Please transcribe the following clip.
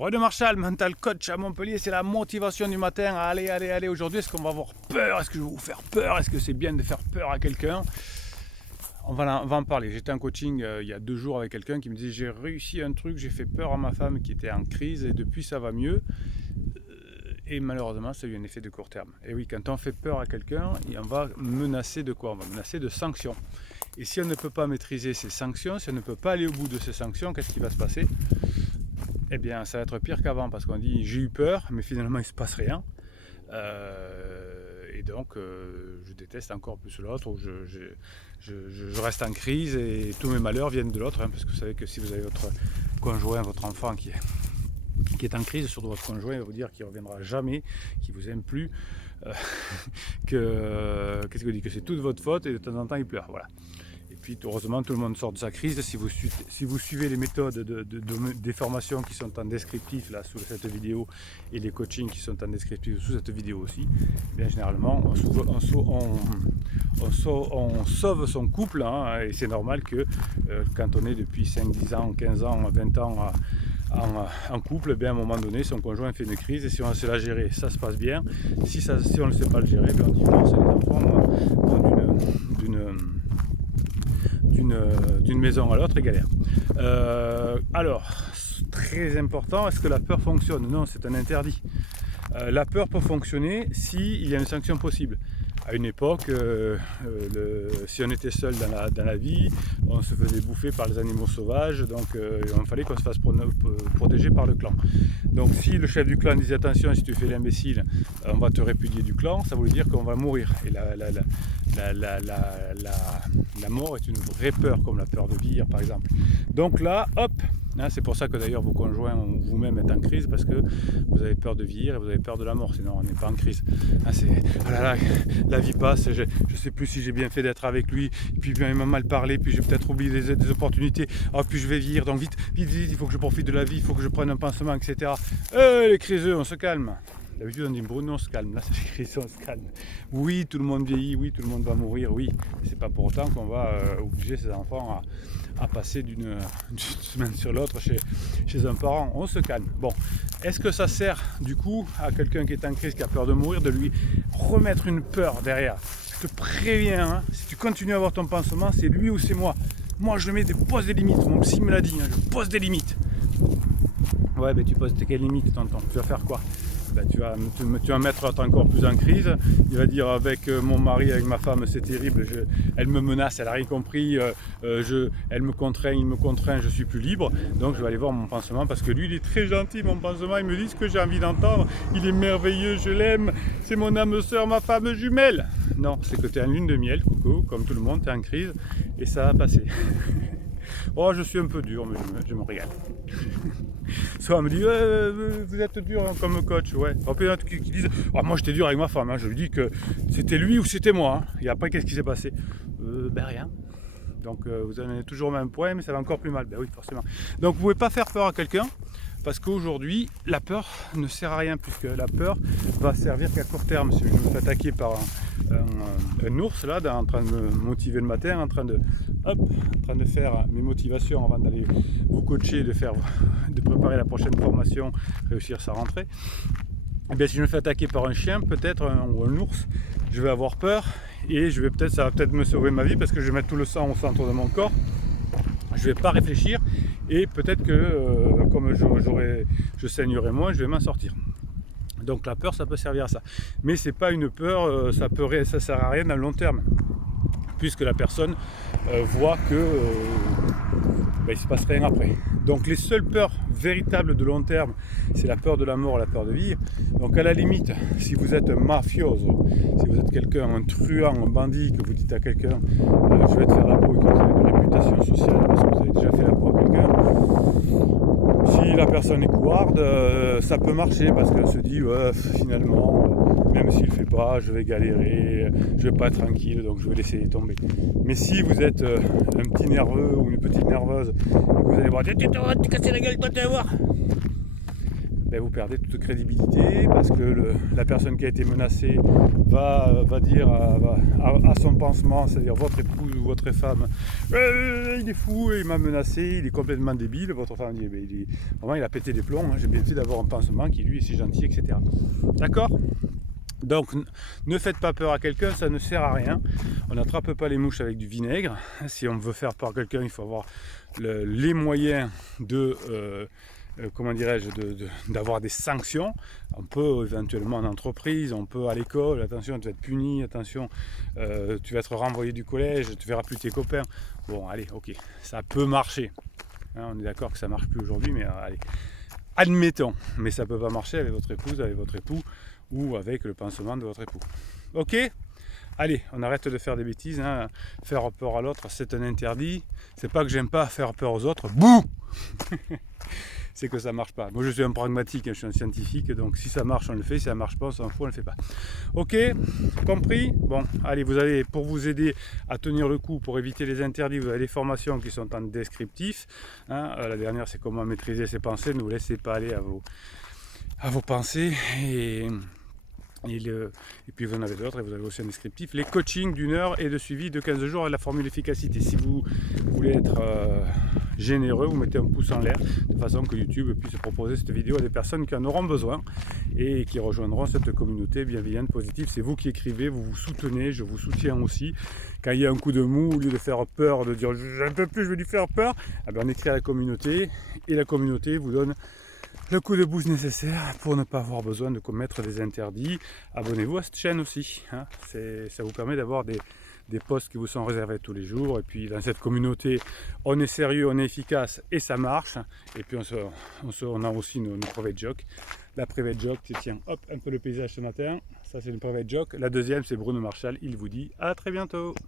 Bruno Marchal, mental coach à Montpellier, c'est la motivation du matin. Allez, aujourd'hui, est-ce qu'on va avoir peur? Est-ce que je vais vous faire peur? Est-ce que c'est bien de faire peur à quelqu'un? On va en parler. J'étais en coaching il y a 2 jours avec quelqu'un qui me disait j'ai réussi un truc, j'ai fait peur à ma femme qui était en crise et depuis ça va mieux. Et malheureusement, ça a eu un effet de court terme. Et oui, quand on fait peur à quelqu'un, on va menacer de quoi? On va menacer de sanctions. Et si on ne peut pas maîtriser ces sanctions, si on ne peut pas aller au bout de ces sanctions, qu'est-ce qui va se passer? Eh bien, ça va être pire qu'avant parce qu'on dit j'ai eu peur, mais finalement il ne se passe rien. Et donc, je déteste encore plus l'autre, ou je reste en crise et tous mes malheurs viennent de l'autre, parce que vous savez que si vous avez votre conjoint, votre enfant qui est en crise, surtout votre conjoint, il va vous dire qu'il ne reviendra jamais, qu'il ne vous aime plus, qu'est-ce que vous dites, que c'est toute votre faute et de temps en temps il pleure. Voilà. Et puis heureusement tout le monde sort de sa crise. Si vous suivez les méthodes des formations qui sont en descriptif là sous cette vidéo et les coachings qui sont en descriptif sous cette vidéo aussi, eh bien généralement on sauve son couple, hein, et c'est normal que quand on est depuis 5, 10 ans, 15 ans, 20 ans en couple, bien à un moment donné son conjoint fait une crise et si on sait la gérer, ça se passe bien. Si on ne sait pas le gérer, bien on divorce les enfants d'une maison à l'autre et galère. Alors, très important, est-ce que la peur fonctionne? Non, c'est un interdit. La peur peut fonctionner s'il y a une sanction possible. À une époque, si on était seul dans la vie, on se faisait bouffer par les animaux sauvages, donc il fallait qu'on se fasse protéger par le clan. Donc si le chef du clan disait attention, si tu fais l'imbécile, on va te répudier du clan, ça voulait dire qu'on va mourir. Et la mort est une vraie peur, comme la peur de vieillir par exemple. Donc là, hop, hein, c'est pour ça que d'ailleurs vos conjoints ou vous-même êtes en crise, parce que vous avez peur de vieillir et vous avez peur de la mort, sinon on n'est pas en crise. Hein, la vie passe, je ne sais plus si j'ai bien fait d'être avec lui, et puis il m'a mal parlé, puis j'ai peut-être oublié des opportunités, puis je vais vieillir, donc vite, il faut que je profite de la vie, il faut que je prenne un pansement, etc. Les criseux, on se calme. D'habitude on dit Bruno on se calme, là c'est les criseux, on se calme. Oui, tout le monde vieillit, oui, tout le monde va mourir, oui, c'est pas pour autant qu'on va obliger ses enfants à passer d'une semaine sur l'autre chez un parent. On se calme. Bon, est-ce que ça sert du coup à quelqu'un qui est en crise, qui a peur de mourir, de lui remettre une peur derrière? Je te préviens, hein, si tu continues à avoir ton pansement, c'est lui ou c'est moi. Moi je pose des limites, mon psy me l'a dit, hein, je pose des limites. Ouais, mais tu poses quelles limites, tonton? Tu vas faire quoi? Tu vas mettre l'autre encore plus en crise. Il va dire avec mon mari, avec ma femme, c'est terrible, elle me menace, elle n'a rien compris, elle me contraint, il me contraint, je suis plus libre. Donc je vais aller voir mon pansement parce que lui il est très gentil, mon pansement, il me dit ce que j'ai envie d'entendre, il est merveilleux, je l'aime, c'est mon âme sœur, ma femme jumelle. Non, c'est que tu es en lune de miel, coucou, comme tout le monde, tu es en crise et ça va passer. Oh, je suis un peu dur, mais je me régale. Soit on me dit vous êtes dur comme coach, ouais. Après il y en a qui disent moi j'étais dur avec ma femme, hein. Je lui dis que c'était lui ou c'était moi, hein. Et après qu'est-ce qui s'est passé? Rien. Donc vous en avez toujours au même point, mais ça va encore plus mal. Ben oui, forcément. Donc vous pouvez pas faire peur à quelqu'un, parce qu'aujourd'hui la peur ne sert à rien, puisque la peur va servir qu'à court terme. Si je me fais attaquer par un ours là, en train de me motiver le matin, en train de faire mes motivations avant d'aller vous coacher, de préparer la prochaine formation, réussir sa rentrée. Et bien si je me fais attaquer par un chien, peut-être ou un ours, je vais avoir peur et ça va peut-être me sauver ma vie, parce que je vais mettre tout le sang au centre de mon corps. Je ne vais pas réfléchir et peut-être que comme je saignerai moins, je vais m'en sortir. Donc la peur, ça peut servir à ça. Mais c'est pas une peur, ça sert à rien dans le long terme, puisque la personne voit que il ne se passe rien après. Donc les seules peurs véritables de long terme, c'est la peur de la mort, la peur de vivre. Donc à la limite, si vous êtes un mafioso, si vous êtes quelqu'un, un truand, un bandit, que vous dites à quelqu'un je vais te faire la peau, et que vous avez une réputation sociale parce que vous avez déjà fait la peau à quelqu'un, si la personne est couarde, ça peut marcher, parce qu'elle se dit finalement même s'il ne fait pas, je vais galérer, je vais pas être tranquille, donc je vais laisser tomber. Mais si vous êtes un petit nerveux ou une petite nerveuse, et que vous allez voir, tu casser la gueule, toi tu vas voir. ben, vous perdez toute crédibilité parce que la personne qui a été menacée va dire à son pansement, c'est-à-dire votre épouse ou votre femme, il est fou, il m'a menacé, il est complètement débile. Votre femme dit, vraiment il a pété des plombs, hein, j'ai bien fait d'avoir un pansement qui lui est si gentil, etc. D'accord ? Donc ne faites pas peur à quelqu'un, ça ne sert à rien. On n'attrape pas les mouches avec du vinaigre. Si on veut faire peur à quelqu'un, il faut avoir les moyens de comment dirais-je, d'avoir des sanctions. On peut éventuellement en entreprise, on peut à l'école, attention tu vas être puni, attention tu vas être renvoyé du collège, tu verras plus tes copains. Bon allez, ok, ça peut marcher. Hein, on est d'accord que ça ne marche plus aujourd'hui, mais allez, admettons. Mais ça ne peut pas marcher avec votre épouse, avec votre époux, ou avec le pansement de votre époux. Ok ? Allez, on arrête de faire des bêtises, hein. Faire peur à l'autre, c'est un interdit. C'est pas que j'aime pas faire peur aux autres, bouh c'est que ça marche pas. Moi je suis un pragmatique, hein, je suis un scientifique, donc si ça marche on le fait, si ça marche pas on s'en fout, on le fait pas. Ok, compris ? Bon, allez, vous avez, pour vous aider à tenir le coup, pour éviter les interdits, vous avez les formations qui sont en descriptif. Hein. La dernière c'est comment maîtriser ses pensées, ne vous laissez pas aller à vos pensées et puis vous en avez d'autres et vous avez aussi un descriptif. Les coachings d'1 heure et de suivi de 15 jours et la formule efficacité. Si vous voulez être généreux, vous mettez un pouce en l'air de façon que YouTube puisse proposer cette vidéo à des personnes qui en auront besoin et qui rejoindront cette communauté bienveillante, positive. C'est vous qui écrivez, vous vous soutenez, je vous soutiens aussi. Quand il y a un coup de mou, au lieu de faire peur, de dire j'en peux plus, je vais lui faire peur, eh bien, on écrit à la communauté et la communauté vous donne le coup de boost nécessaire pour ne pas avoir besoin de commettre des interdits. Abonnez-vous à cette chaîne aussi, hein. Ça vous permet d'avoir des posts qui vous sont réservés tous les jours. Et puis dans cette communauté, on est sérieux, on est efficace et ça marche. Et puis on a aussi nos private jokes. La private joke, tiens, hop, un peu le paysage ce matin. Ça c'est une private joke. La deuxième, c'est Bruno Marshall. Il vous dit à très bientôt.